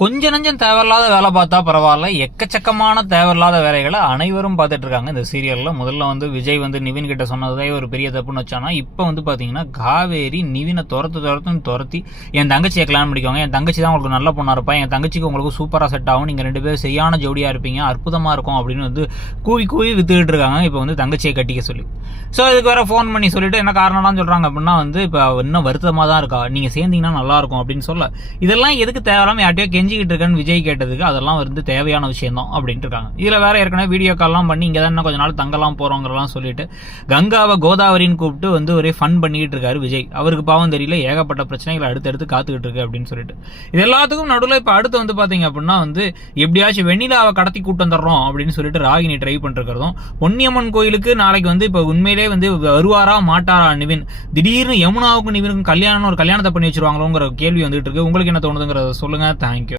கொஞ்ச நஞ்சம் தேவையில்லாத வேலை பார்த்தா பரவாயில்ல, எக்கச்சக்கமான தேவையில்லாத வேலைகளை அனைவரும் பார்த்துட்டு இருக்காங்க இந்த சீரியல்ல. முதல்ல விஜய் நிவின் கிட்ட சொன்னதே ஒரு பெரிய தப்புன்னு வச்சானா, இப்போ பாத்தீங்கன்னா காவேரி நிவினை துரத்தி என் தங்கச்சியை கல்யாணம் பண்ணிக்கோங்க, என் தங்கச்சி தான் உங்களுக்கு நல்ல பொண்ணா இருப்பா, என் தங்கச்சிக்கு உங்களுக்கு சூப்பரா செட் ஆகும், நீங்க 2 பேரும் சரியான ஜோடியா இருப்பீங்க, அற்புதமா இருக்கும் அப்படின்னு கூவி வித்துக்கிட்டு இருக்காங்க. இப்போ தங்கச்சியை கட்டிக்க சொல்லி. ஸோ இதுக்கு வேற ஃபோன் பண்ணி சொல்லிட்டு என்ன காரணம்லாம் சொல்றாங்க அப்படின்னா இப்போ இன்னும் வருத்தமா தான் இருக்கா, நீங்க சேர்ந்தீங்கன்னா நல்லா இருக்கும் அப்படின்னு சொல்ல, இதெல்லாம் எதுக்கு தேவையில்லாம யார்ட்டையோ கெஞ்சிக்கிட்டு இருக்கேன்னு விஜய் கேட்டதுக்கு அதெல்லாம் தேவையான விஷயம் தான் அப்படின்ட்டு இருக்காங்க. இதுல வேற ஏற்கனவே வீடியோ கால்லாம் பண்ணி இங்க தான் கொஞ்ச நாள் தங்கலாம் போறோங்கிறலாம் சொல்லிட்டு கங்காவை கோதாவரின்னு கூப்பிட்டு ஒரே ஃபன் பண்ணிக்கிட்டு இருக்காரு விஜய். அவருக்கு பாவம் தெரியல, ஏகப்பட்ட பிரச்சனைகள் அடுத்தடுத்து காத்துக்கிட்டு இருக்கு அப்படின்னு சொல்லிட்டு. இது எல்லாத்துக்கும் நடுவில் இப்ப அடுத்து பாத்தீங்க அப்படின்னா எப்படியாச்சும் வெண்ணிலாவை கடத்தி கூட்டு வந்துடுறோம் அப்படின்னு சொல்லிட்டு ராகினி ட்ரை பண்ணிருக்கிறதும், பொன்னியம்மன் கோயிலுக்கு நாளைக்கு இப்ப உண்மையிலே வருவாரா மாட்டாரா நிவின், திடீர்னு யமுனாவுக்கும் நிவினுக்கும் கல்யாணம் ஒரு கல்யாணத்தை பண்ணி வச்சிருவாங்களோங்கிற கேள்வி வந்துட்டு இருக்கு. உங்களுக்கு என்ன தோணுதுங்கிறத சொல்லுங்க. தேங்க்யூ.